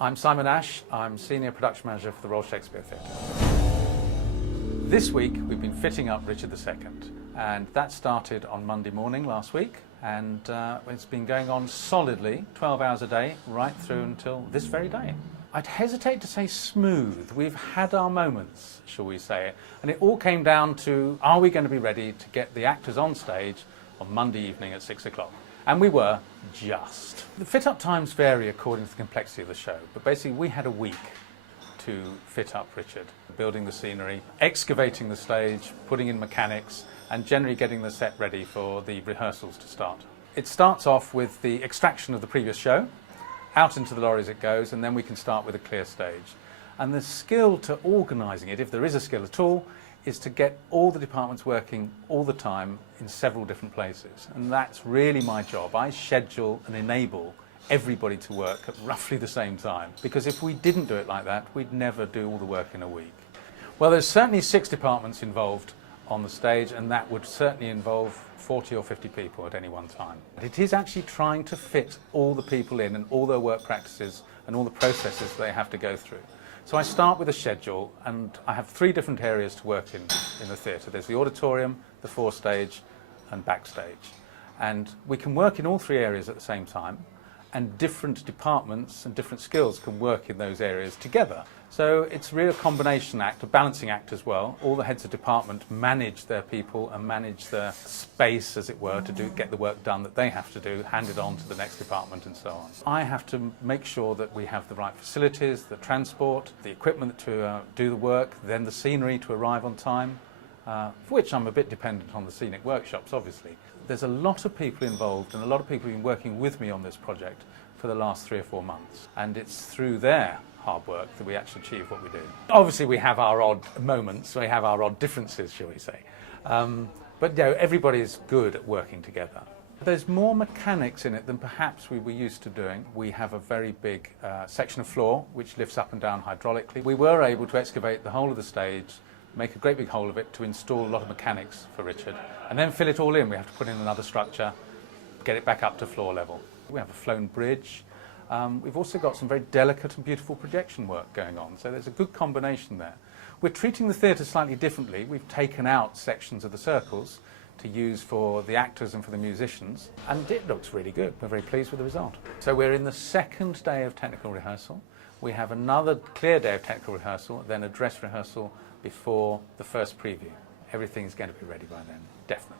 I'm Simon Ash. I'm Senior Production Manager for the Royal Shakespeare Theatre. This week we've been fitting up Richard II, and that started on Monday morning last week, and it's been going on solidly 12 hours a day right through until this very day. I'd hesitate to say smooth. We've had our moments, shall we say, and it all came down to, are we going to be ready to get the actors on stage on Monday evening at 6 o'clock? And we were just. The fit-up times vary according to the complexity of the show, but basically we had a week to fit up Richard, building the scenery, excavating the stage, putting in mechanics, and generally getting the set ready for the rehearsals to start. It starts off with the extraction of the previous show, out into the lorries it goes, and then we can start with a clear stage. And the skill to organising it, if there is a skill at all, is to get all the departments working all the time in several different places. And that's really my job. I schedule and enable everybody to work at roughly the same time, because if we didn't do it like that, we'd never do all the work in a week. Well, there's certainly 6 departments involved on the stage, and that would certainly involve 40 or 50 people at any one time. It is actually trying to fit all the people in and all their work practices and all the processes they have to go through. So I start with a schedule, and I have 3 different areas to work in the theatre. There's the auditorium, the forestage, and backstage. And we can work in all 3 areas at the same time, and different departments and different skills can work in those areas together. So it's really a combination act, a balancing act as well. All the heads of department manage their people and manage their space, as it were, to get the work done that they have to do, hand it on to the next department and so on. I have to make sure that we have the right facilities, the transport, the equipment to do the work, then the scenery to arrive on time, for which I'm a bit dependent on the scenic workshops, obviously. There's a lot of people involved, and a lot of people have been working with me on this project for the last 3 or 4 months, and it's through their hard work that we actually achieve what we do. Obviously we have our odd moments, we have our odd differences, shall we say, but you know, everybody's good at working together. There's more mechanics in it than perhaps we were used to doing. We have a very big section of floor which lifts up and down hydraulically. We were able to excavate the whole of the stage, make a great big hole of it to install a lot of mechanics for Richard, and then fill it all in. We have to put in another structure, get it back up to floor level. We have a flown bridge. We've also got some very delicate and beautiful projection work going on, so there's a good combination there. We're treating the theatre slightly differently. We've taken out sections of the circles to use for the actors and for the musicians, and it looks really good. We're very pleased with the result. So we're in the 2nd day of technical rehearsal. We have another clear day of technical rehearsal, then a dress rehearsal before the first preview. Everything's going to be ready by then, definitely.